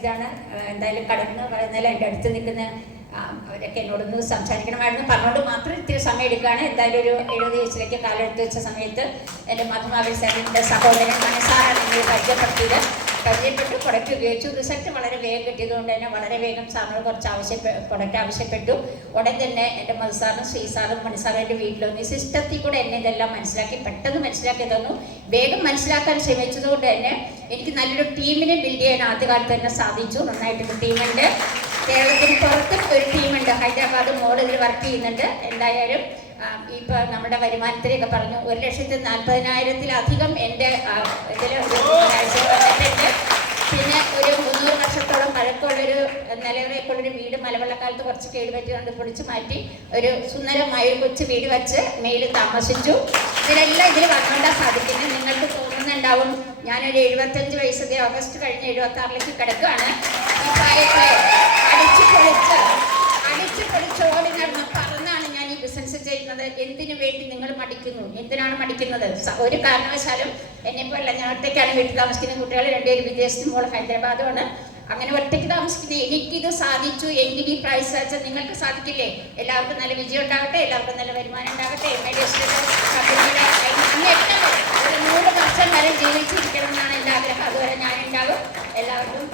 ഇതാണ്. എന്തായാലും കടന്ന് പറയുന്നതിൽ എൻ്റെ അടുത്ത് നിൽക്കുന്ന അവരൊക്കെ എന്നോടൊന്ന് സംസാരിക്കണമായിരുന്നു പറഞ്ഞുകൊണ്ട് മാത്രം ഇത്തിരി സമയം എടുക്കുകയാണ്. എന്തായാലും ഒരു 70 വയസ്സിലേക്ക് കാലെടുത്ത് വെച്ച സമയത്ത് എൻ്റെ മധുമാവിൽ സാറിൻ്റെ സഹോദരൻ മനസ്സാറാണ് നിങ്ങൾ പരിചയപ്പെട്ടു. പ്രൊഡക്റ്റ് ഉപയോഗിച്ചു. റിസൾട്ട് വളരെ വേഗം കിട്ടിയതുകൊണ്ട് തന്നെ വളരെ വേഗം സാറിനോട് കുറച്ച് പ്രൊഡക്റ്റ് ആവശ്യപ്പെട്ടു. ഉടൻ തന്നെ എൻ്റെ മധുസാറും ശ്രീസാറും മണിസാറും എൻ്റെ വീട്ടിൽ വന്നു. ഈ സിസ്റ്റത്തിൽ കൂടെ എന്നെ ഇതെല്ലാം പെട്ടെന്ന് മനസ്സിലാക്കി തന്നു. വേഗം മനസ്സിലാക്കാൻ ശ്രമിച്ചതുകൊണ്ട് തന്നെ എനിക്ക് നല്ലൊരു ടീമിനെ ബിൽഡ് ചെയ്യാൻ ആദ്യകാലത്ത് തന്നെ സാധിച്ചു. നന്നായിട്ടൊരു ടീമുണ്ട്. കേരളത്തിന് പുറത്തും ഒരു ടീമുണ്ട്. ഹൈദരാബാദ് മോളിൽ വർക്ക് ചെയ്യുന്നുണ്ട്. എന്തായാലും ഇപ്പോൾ നമ്മുടെ വരുമാനത്തിലൊക്കെ പറഞ്ഞു 1,40,000-ത്തിലധികം എൻ്റെ ഇതിൽ വന്നിട്ടുണ്ട്. പിന്നെ ഒരു 300 വർഷത്തോളം പഴക്കമുള്ളൊരു നിലവറയൊക്കെയുള്ളൊരു വീട് മലവെള്ളക്കാലത്ത് കുറച്ച് കേടുപറ്റി കൊണ്ട് പൊളിച്ച് മാറ്റി ഒരു സുന്ദരമായ ഒരു കൊച്ചു വീട് വെച്ച് മേലിൽ താമസിച്ചു. ഇതിലെല്ലാം ഇതിൽ വന്നുകൊണ്ടാൽ സാധിക്കുന്നത്. നിങ്ങൾക്ക് തോന്നുന്നുണ്ടാവും ഞാനൊരു 75 വയസ്സത്തെ ഓഗസ്റ്റ് കഴിഞ്ഞ് 76ലേക്ക് കിടക്കുകയാണ്. ഈ പ്രായത്തിൽ അടിച്ചു പൊളിച്ച് ഓടി നടന്ന് പറന്നാണ് ഞാൻ ഈ ബിസിനസ് ചെയ്യുന്നത്. എന്തിനു വേണ്ടി നിങ്ങൾ മടിക്കുന്നു? എന്തിനാണ് മടിക്കുന്നത്? ഒരു കാരണവശാലും എന്നെപ്പോലല്ല. ഞാൻ ഒറ്റയ്ക്കാണ് വീട്ടിൽ താമസിക്കുന്ന. കുട്ടികൾ 2 പേര് വിദേശത്തും പോൾ ഹൈദരാബാദുമാണ്. അങ്ങനെ ഒറ്റയ്ക്ക് താമസിക്കുന്നത്. എനിക്കിത് സാധിച്ചു എങ്കിൽ ഈ പ്രൈസ് വെച്ചാൽ നിങ്ങൾക്ക് സാധിക്കില്ലേ? എല്ലാവർക്കും നല്ല വിജയം ഉണ്ടാകട്ടെ, എല്ലാവർക്കും നല്ല വരുമാനം ഉണ്ടാകട്ടെ. കമ്പനിയുടെ ഒരു 100 വർഷം വരെ ജീവിച്ചിരിക്കണം എന്നാണ് എൻ്റെ ആഗ്രഹം. അതുവരെ ഞാൻ ഉണ്ടാകും. എല്ലാവർക്കും